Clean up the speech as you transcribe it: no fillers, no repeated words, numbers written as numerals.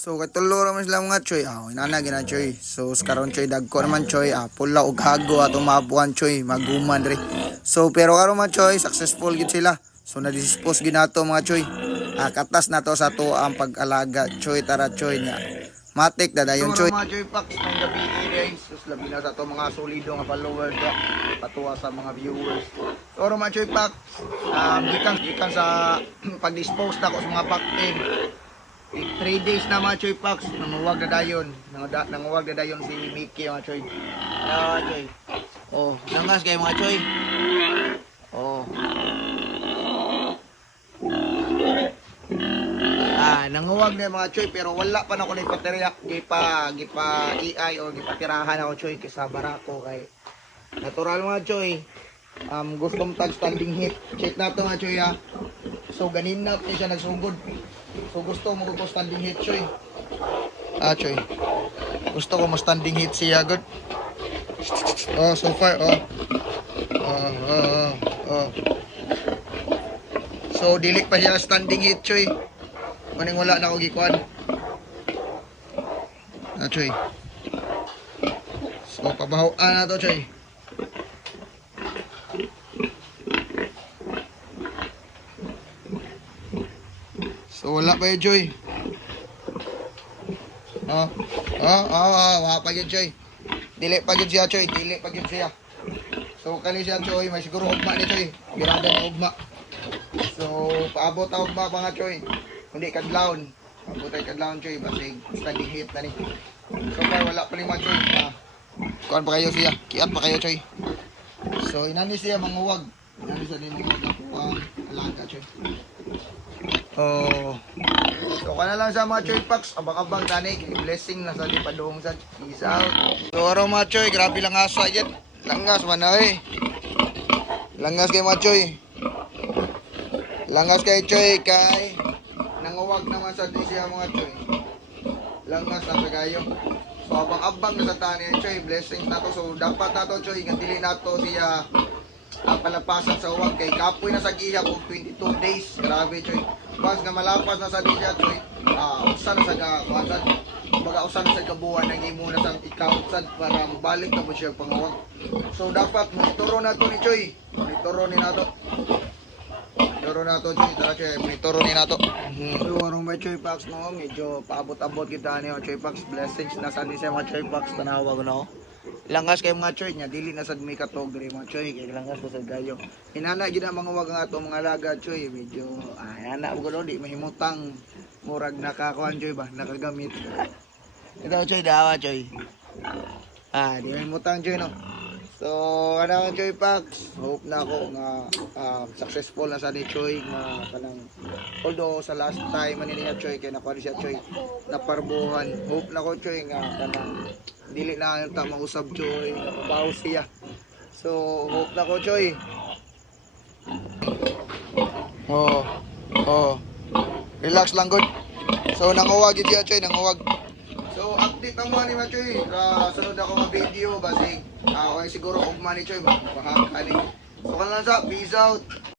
So katulo ra man sila mga choy. Inana gina choy. So karon choy dagko naman choy. Pula og hago ato mabuan choy, maguman re. So pero karon man choy successful gid sila. So na-dispose ginato mga choy. Katas na to sa to ang pag-alaga choy tara choy niya. Matik dadayon choy. Mga choy packs ng gabi guys. Sus labi na sa to mga solido nga followers ya. Patuwa sa mga viewers. So mga choy packs gikan sa pag-dispose na ko sa mga pack team. 3 days na mga choy packs, nanguwag na dayon. Nanguwag na dayon si Mickey mga choy. Choy. Langas kayo mga choy. Nanguwag na mga choy pero wala pa na ko na ipateriyak. Gipa AI o gipatirahan ako choy kaysa barako kay natural mga choy. Gustong tag standing hit. Check na to mga choy ha. So ganin na siya nagsugod. So gusto mo ko standing hit choy. Choy. Gusto ko mo standing hit siya good. So far So dili pa siya standing hit choy. Maning wala na ako gikuan. Choy. So pabaho-an na to choy. So wala pa yun, Joy. Wala pa yun, Joy. Dili pa yun siya, Joy. Dili pa yun siya. So kani siya, Joy. May siguro ugma ni Joy. Birada na ugma. So paabot na ugma pa nga, Joy. Hindi kadlawon. Paabot ay kadlawon, Joy. Basig standing hit na ni. So far wala pa ni mga, Joy. Kuan pa kayo siya. Kiat pa kayo, Joy. So inani siya manguwag. Inani siya din mga alaga, Joy. So kana lang sa mga choy packs, abang-abang tani, blessing na sa di padung sa peace out. So araw mga choy, grabe lang asa yan. Langas man Langas kay mga choy. Langas kay choy kay nanguwag naman sa di siya mga choy. Langas na sa gayo. So abang-abang na sa tani choy, blessings na to. So dapat na to choy, dili na to siya palapasan sa uwag kay kapoy na sa gihap og 22 days. Grabe choy. Bas nga malapas na sa diya choy. Usa na sa kakuan. Baga usa na sa kabuhan nang imo na sang ikaw-sad para mabalik na po siya panguwag. So dapat monitoro na to ni choy. Monitoro ni nato. Monitoro na to choy. Tara choy, monitoro ni nato. So arong may choy packs no, medyo paabot-abot kita ni choy packs. Blessings na sa siya mga choy packs tanawag no. Langas kay mga choy nya dili na sad may katogre mga choy kay langas ko sa gayo. Inana gid ang mga wag nga ato mga laga choy medyo ana ko di mahimutang murag nakakuan choy ba nakagamit. Ito choy dawa choy. Di mahimutang choy no. So ana choy packs hope na ako nga successful na sa ni choy nga kanang although sa last time man niya choy kay nakuha siya choy naparbuhan. Hope na ko choy nga kanang dili na ta mausab choy napabaw siya. So hope na ko choy. Relax lang good. So nanguwag siya choy, nanguwag. So update ang mga ni Machoy. Sunod ako nga video basig okay siguro ugma ni choy bahang kani. So kanang sa peace out.